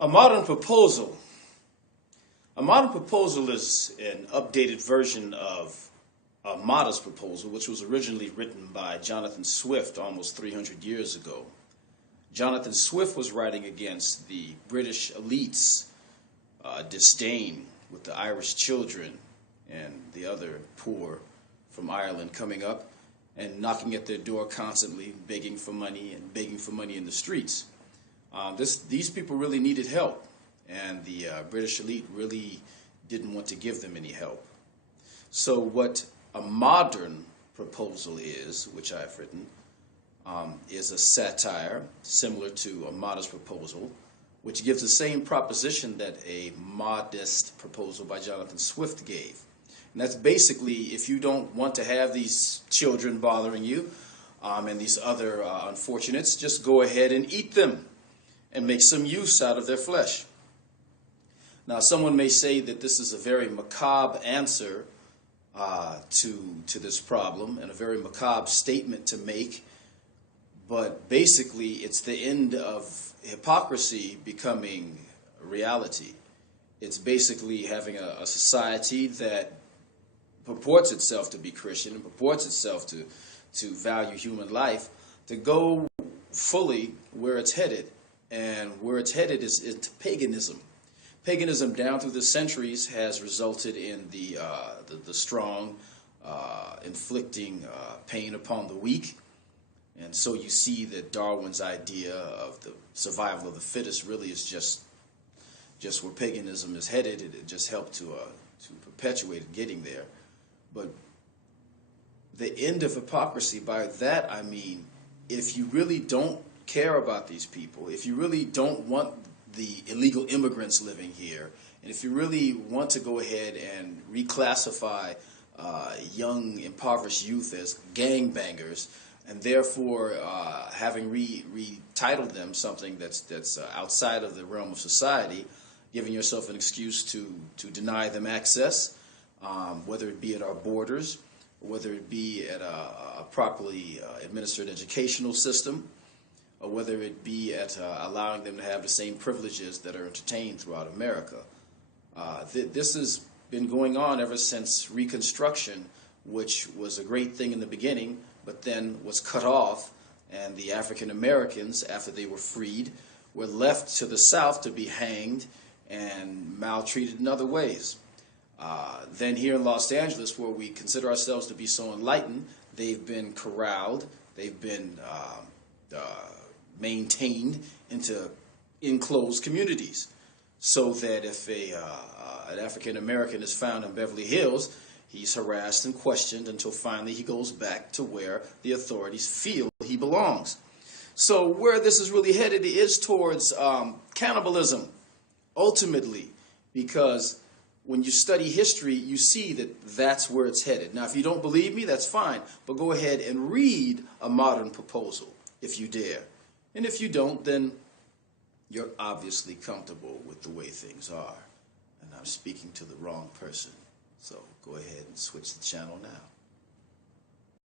A modern proposal. A modern proposal is an updated version of a modest proposal, which was originally written by Jonathan Swift almost 300 years ago. Jonathan Swift was writing against the British elites' disdain with the Irish children and the other poor from Ireland coming up and knocking at their door constantly, begging for money and begging for money in the streets. These people really needed help, and the British elite really didn't want to give them any help. So what a modern proposal is, which I've written, is a satire similar to a modest proposal, which gives the same proposition that a modest proposal by Jonathan Swift gave. And that's basically, if you don't want to have these children bothering you and these other unfortunates, just go ahead and eat them and make some use out of their flesh. Now, someone may say that this is a very macabre answer to this problem and a very macabre statement to make, but basically it's the end of hypocrisy becoming reality. It's basically having a society that purports itself to be Christian and purports itself to value human life, to go fully where it's headed. And where it's headed is into paganism. Paganism down through the centuries has resulted in the strong inflicting pain upon the weak. And so you see that Darwin's idea of the survival of the fittest really is just where paganism is headed. It just helped to perpetuate getting there. But the end of hypocrisy, by that I mean, if you really don't care about these people, if you really don't want the illegal immigrants living here, and if you really want to go ahead and reclassify young impoverished youth as gangbangers, and therefore having retitled them something that's outside of the realm of society, giving yourself an excuse to deny them access, whether it be at our borders, whether it be at a properly administered educational system, or whether it be at allowing them to have the same privileges that are entertained throughout America. This has been going on ever since Reconstruction, which was a great thing in the beginning, but then was cut off, and the African Americans, after they were freed, were left to the South to be hanged and maltreated in other ways. Then here in Los Angeles, where we consider ourselves to be so enlightened, they've been corralled, they've been maintained into enclosed communities, so that if an African American is found in Beverly Hills, he's harassed and questioned until finally he goes back to where the authorities feel he belongs. So where this is really headed is towards cannibalism, ultimately, because when you study history, you see that that's where it's headed. Now, if you don't believe me, that's fine, but go ahead and read a modern proposal, if you dare. And if you don't, then you're obviously comfortable with the way things are. And I'm speaking to the wrong person. So go ahead and switch the channel now.